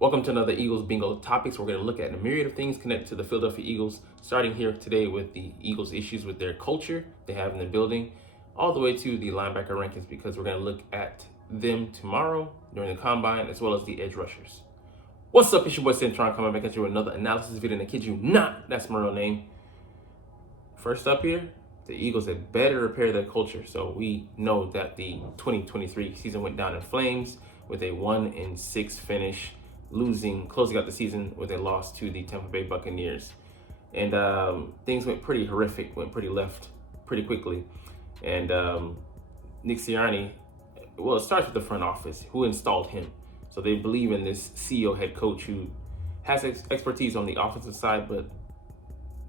Welcome to another Eagles Bingo Topics. We're going to look at a myriad of things connected to the Philadelphia Eagles, starting here today with the Eagles' issues with their culture they have in the building, all the way to the linebacker rankings, because we're going to look at them tomorrow during the combine, as well as the edge rushers. What's up? It's your boy Cintron coming back at you with another analysis video, and I kid you not, that's my real name. First up here, the Eagles had better repair their culture. So we know that the 2023 season went down in flames with a 1-6 finish, closing out the season with a loss to the Tampa Bay Buccaneers. And things went pretty horrific, went pretty left pretty quickly. And Nick Sirianni, well, it starts with the front office, who installed him. So they believe in this CEO head coach who has expertise on the offensive side, but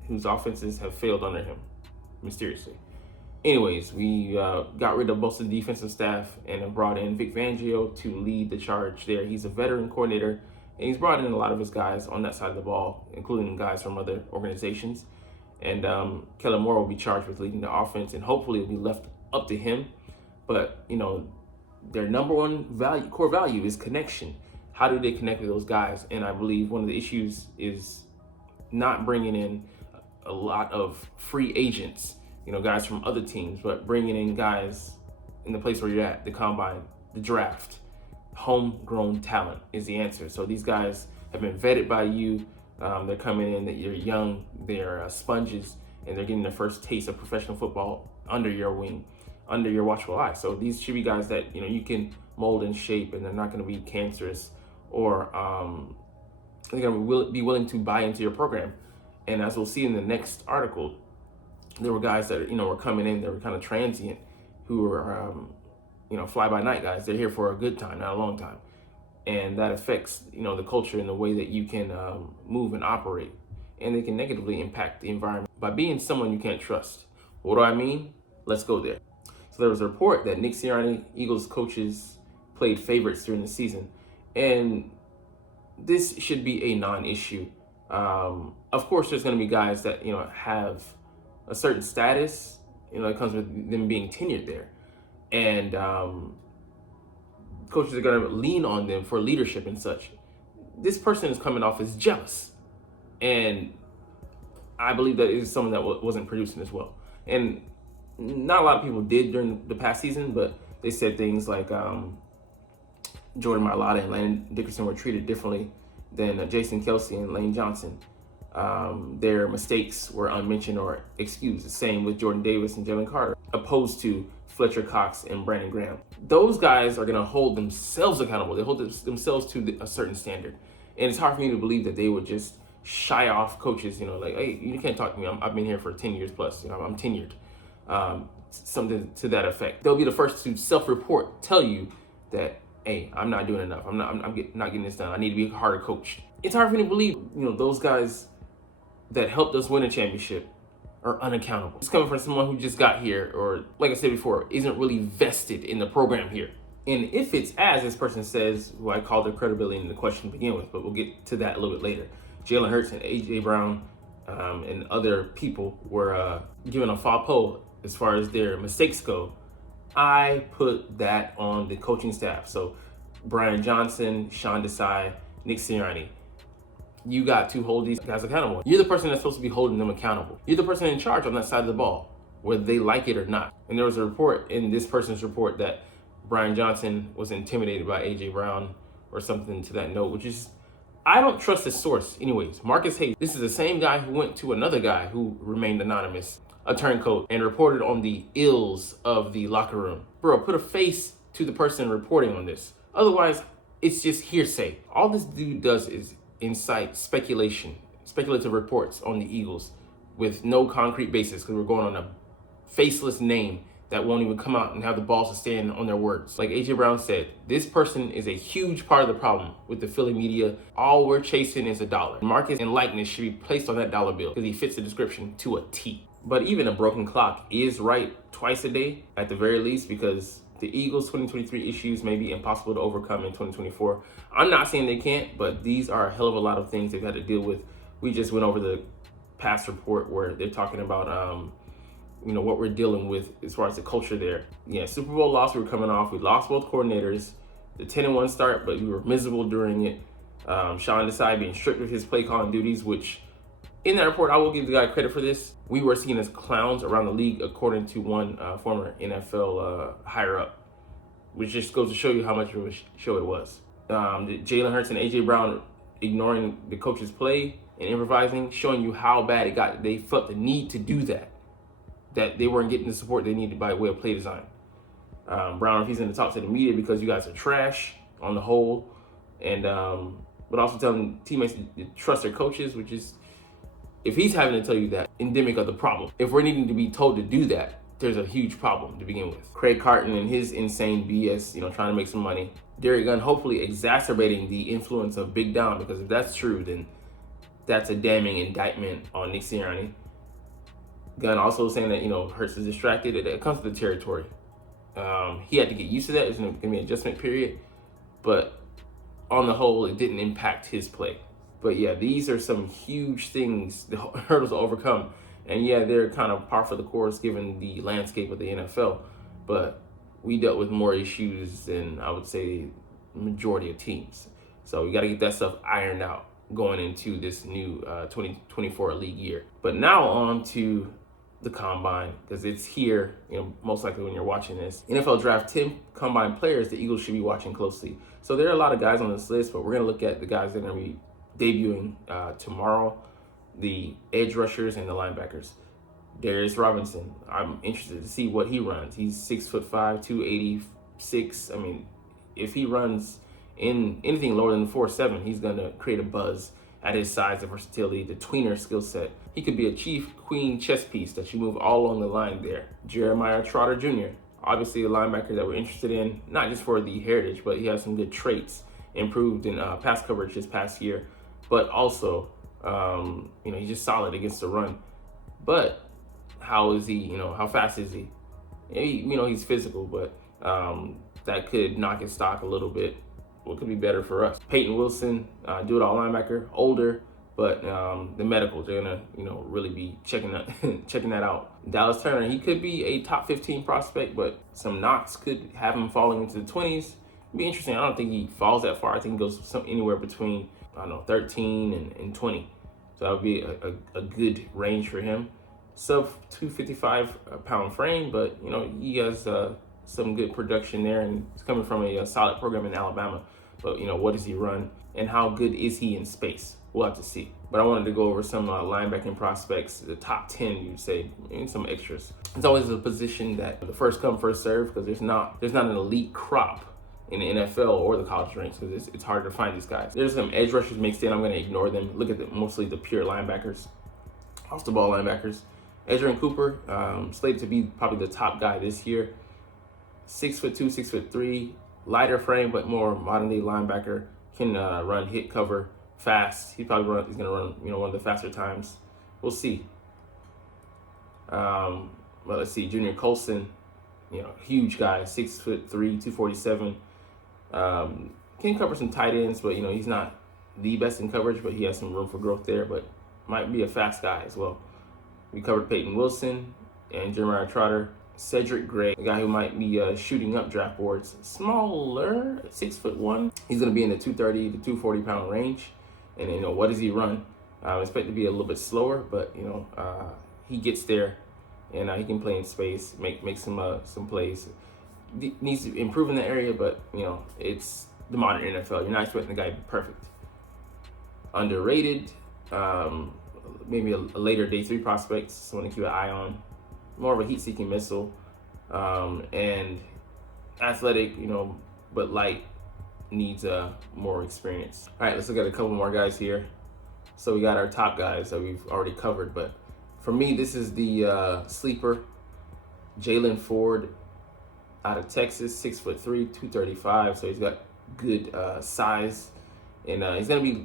whose offenses have failed under him, mysteriously. Anyways, we got rid of most of the defensive staff and have brought in Vic Fangio to lead the charge there. He's a veteran coordinator, and he's brought in a lot of his guys on that side of the ball, including guys from other organizations. And Kellen Moore will be charged with leading the offense, and hopefully it'll be left up to him. But, you know, their number one core value is connection. How do they connect with those guys? And I believe one of the issues is not bringing in a lot of free agents, you know, guys from other teams, but bringing in guys in the place where you're at, the combine, the draft. Homegrown talent is the answer. So these guys have been vetted by you. They're coming in, that you're young, they're sponges, and they're getting their first taste of professional football under your wing, under your watchful eye. So these should be guys that, you know, you can mold and shape, and they're not going to be cancerous, or they're going to be willing to buy into your program. And as we'll see in the next article, there were guys that, you know, were coming in that were kind of transient, who were, you know, fly-by-night guys. They're here for a good time, not a long time. And that affects, you know, the culture and the way that you can move and operate. And they can negatively impact the environment by being someone you can't trust. What do I mean? Let's go there. So there was a report that Nick Sirianni, Eagles coaches, played favorites during the season. And this should be a non-issue. Of course, there's going to be guys that, you know, have a certain status, you know, that comes with them being tenured there. And coaches are going to lean on them for leadership and such. This person is coming off as jealous. And I believe that is someone that wasn't producing as well. And not a lot of people did during the past season, but they said things like Jordan Mailata and Landon Dickerson were treated differently than Jason Kelsey and Lane Johnson. Their mistakes were unmentioned or excused. The same with Jordan Davis and Jalen Carter, opposed to Fletcher Cox and Brandon Graham. Those guys are going to hold themselves accountable. They hold themselves to a certain standard. And it's hard for me to believe that they would just shy off coaches, you know, like, hey, you can't talk to me. I've been here for 10 years plus. You know, I'm tenured. Something to that effect. They'll be the first to self-report, tell you that, hey, I'm not doing enough. I'm not getting this done. I need to be a harder coach. It's hard for me to believe, you know, those guys that helped us win a championship are unaccountable. It's coming from someone who just got here, or like I said before, isn't really vested in the program here. And if it's as this person says, who I call their credibility in the question to begin with, but we'll get to that a little bit later. Jalen Hurts and A.J. Brown and other people were given a faux pas as far as their mistakes go. I put that on the coaching staff. So Brian Johnson, Sean Desai, Nick Sirianni. You got to hold these guys accountable. You're the person that's supposed to be holding them accountable. You're the person in charge on that side of the ball, whether they like it or not. And there was a report in this person's report that Brian Johnson was intimidated by A.J. Brown or something to that note, which is, I don't trust the source. Anyways, Marcus Hayes, this is the same guy who went to another guy who remained anonymous, a turncoat, and reported on the ills of the locker room. Bro, put a face to the person reporting on this. Otherwise, it's just hearsay. All this dude does is incite speculative reports on the Eagles with no concrete basis, because we're going on a faceless name that won't even come out and have the balls to stand on their words. Like A.J. Brown said, this person is a huge part of the problem with the Philly media. All we're chasing is a dollar. Marcus and likeness should be placed on that dollar bill because he fits the description to a T. But even a broken clock is right twice a day at the very least, because the Eagles' 2023 issues may be impossible to overcome in 2024. I'm not saying they can't, but these are a hell of a lot of things they've had to deal with. We just went over the past report where they're talking about, you know, what we're dealing with as far as the culture there. Yeah, Super Bowl loss, we were coming off. We lost both coordinators. The 10-1 start, but we were miserable during it. Sean Desai being strict with his play calling duties, which in that report, I will give the guy credit for this. We were seen as clowns around the league, according to one former NFL higher up, which just goes to show you how much of a show it was. Jalen Hurts and A.J. Brown ignoring the coach's play and improvising, showing you how bad it got. They felt the need to do that they weren't getting the support they needed by way of play design. Brown refusing to talk to the media because you guys are trash on the whole, and but also telling teammates to trust their coaches, which is, if he's having to tell you that, endemic of the problem. If we're needing to be told to do that, there's a huge problem to begin with. Craig Carton and his insane BS, trying to make some money. Derek Gunn hopefully exacerbating the influence of Big Dom, because if that's true, then that's a damning indictment on Nick Sirianni. Gunn also saying that, Hurts is distracted. It comes to the territory. He had to get used to that. It's going to be an adjustment period. But on the whole, it didn't impact his play. But yeah, these are some huge things, the hurdles to overcome. And yeah, they're kind of par for the course given the landscape of the NFL. But we dealt with more issues than, I would say, the majority of teams. So we got to get that stuff ironed out going into this new 2024 league year. But now on to the combine, because it's here, most likely when you're watching this. NFL draft 10 combine players the Eagles should be watching closely. So there are a lot of guys on this list, but we're going to look at the guys that are going to be debuting tomorrow, the edge rushers and the linebackers. Darius Robinson, I'm interested to see what he runs. He's 6'5", 286. I mean, if he runs in anything lower than 4.7, he's going to create a buzz at his size, the versatility, the tweener skill set. He could be a chief queen chess piece that you move all along the line there. Jeremiah Trotter Jr., obviously a linebacker that we're interested in, not just for the heritage, but he has some good traits, improved in pass coverage this past year, but also, he's just solid against the run. But how is he, how fast is he? He's physical, but that could knock his stock a little bit. What could be better for us? Peyton Wilson, do-it-all linebacker, older, but the medicals, they're gonna, really be checking that out. Dallas Turner, he could be a top 15 prospect, but some knocks could have him falling into the 20s. It'd be interesting. I don't think he falls that far. I think he goes anywhere between 13 and 20. So that would be a good range for him. Sub 255 pound frame, but he has some good production there, and he's coming from a solid program in Alabama. But what does he run, and how good is he in space? We'll have to see. But I wanted to go over some linebacking prospects, the top 10, you'd say, and some extras. It's always a position that the first come, first serve, because there's not an elite crop in the NFL or the college ranks, because it's hard to find these guys. There's some edge rushers mixed in. I'm going to ignore them. Look at mostly the pure linebackers, off the ball linebackers. Edgerrin Cooper, slated to be probably the top guy this year. 6'2", 6'3", lighter frame, but more modern day linebacker. Can run hit cover fast. He's going to run one of the faster times. We'll see. But let's see, Junior Colson, huge guy, 6'3", 247. Can cover some tight ends, but he's not the best in coverage, but he has some room for growth there, but might be a fast guy as well. We covered Peyton Wilson and Jeremiah Trotter. Cedric Gray, a guy who might be shooting up draft boards. Smaller, 6'1". He's going to be in the 230 to 240 pound range. And what does he run? I expect to be a little bit slower, but he gets there, and he can play in space, make some plays. Needs to improve in that area, but it's the modern NFL. You're not expecting the guy to be perfect. Underrated, maybe a later day 3 prospect, someone to keep an eye on. More of a heat-seeking missile, and athletic, but light, needs more experience. All right, let's look at a couple more guys here. So we got our top guys that we've already covered, but for me, this is the sleeper, Jalen Ford, out of Texas, 6'3", 235. So he's got good size, and he's gonna be,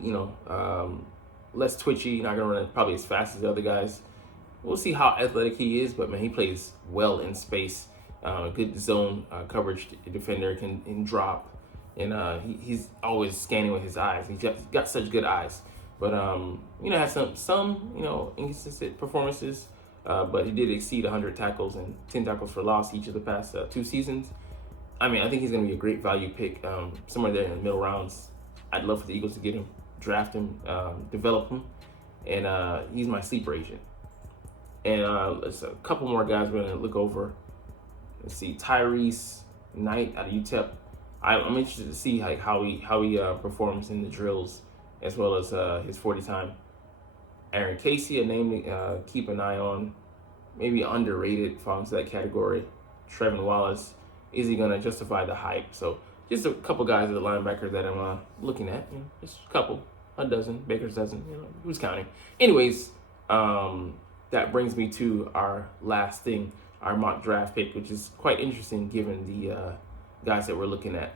less twitchy. Not gonna run probably as fast as the other guys. We'll see how athletic he is, but man, he plays well in space. Good zone coverage defender, can drop, and he's always scanning with his eyes. He's got such good eyes, but has some inconsistent performances. But he did exceed 100 tackles and 10 tackles for loss each of the past 2 seasons. I think he's going to be a great value pick, somewhere there in the middle rounds. I'd love for the Eagles to get him, draft him, develop him, and he's my sleeper agent. And there's a couple more guys we're gonna look over. Let's see, Tyrese Knight out of UTEP. I'm interested to see like how he performs in the drills as well as his 40 time. Aaron Casey, a name to keep an eye on, maybe underrated, falls into that category. Trevin Wallace, is he gonna justify the hype? So just a couple guys at the linebacker that I'm looking at. You know, just a couple, a dozen, Baker's dozen. You know, who's counting? Anyways, that brings me to our last thing, our mock draft pick, which is quite interesting given the guys that we're looking at.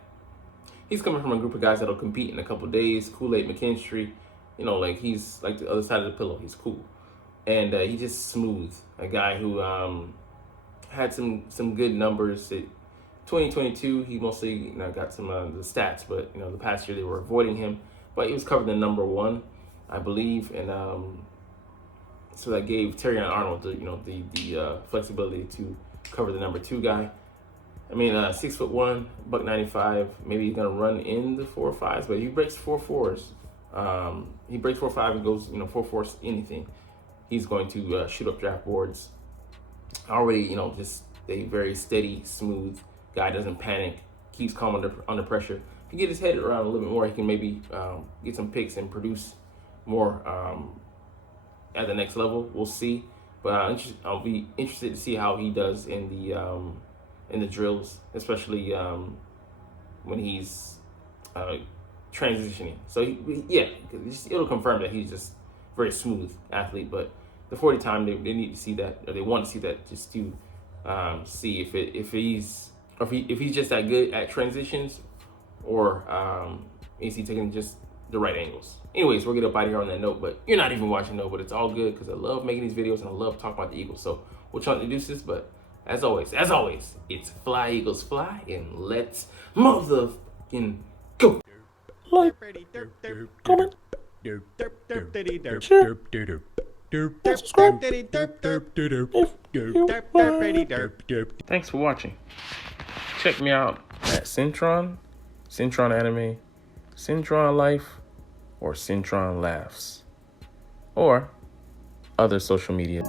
He's coming from a group of guys that'll compete in a couple days. Kool-Aid McKinstry, you know, like he's like the other side of the pillow. He's cool, and he's just smooth. A guy who had some good numbers. 2022, he mostly got some of the stats, but the past year they were avoiding him. But he was covered the number 1, I believe, and so that gave Terrion Arnold the flexibility to cover the number 2 guy. I mean, 6'1", $195. Maybe he's gonna run in the 4.5s, but he breaks 4.4s. He breaks 4.5 and goes 4.4s anything. He's going to shoot up draft boards. Already, just a very steady, smooth guy. Doesn't panic. Keeps calm under pressure. If he get his head around a little bit more, he can maybe get some picks and produce more at the next level. We'll see. But I'll be interested to see how he does in the drills, especially when he's transitioning. So it'll confirm that he's just very smooth athlete. But the 40 time, they need to see that, or they want to see that, just to see if he's just that good at transitions, or is he taking just the right angles. Anyways, we'll get up out of here on that note, but you're not even watching though, but it's all good because I love making these videos and I love talking about the Eagles. So we'll try to introduce this, but as always, it's Fly Eagles Fly, and let's motherfucking go. Like, comment, share, subscribe if you want. Thanks for watching. Check me out at Cintron Anime, Cintron Life, or Cintron Laughs, or other social media.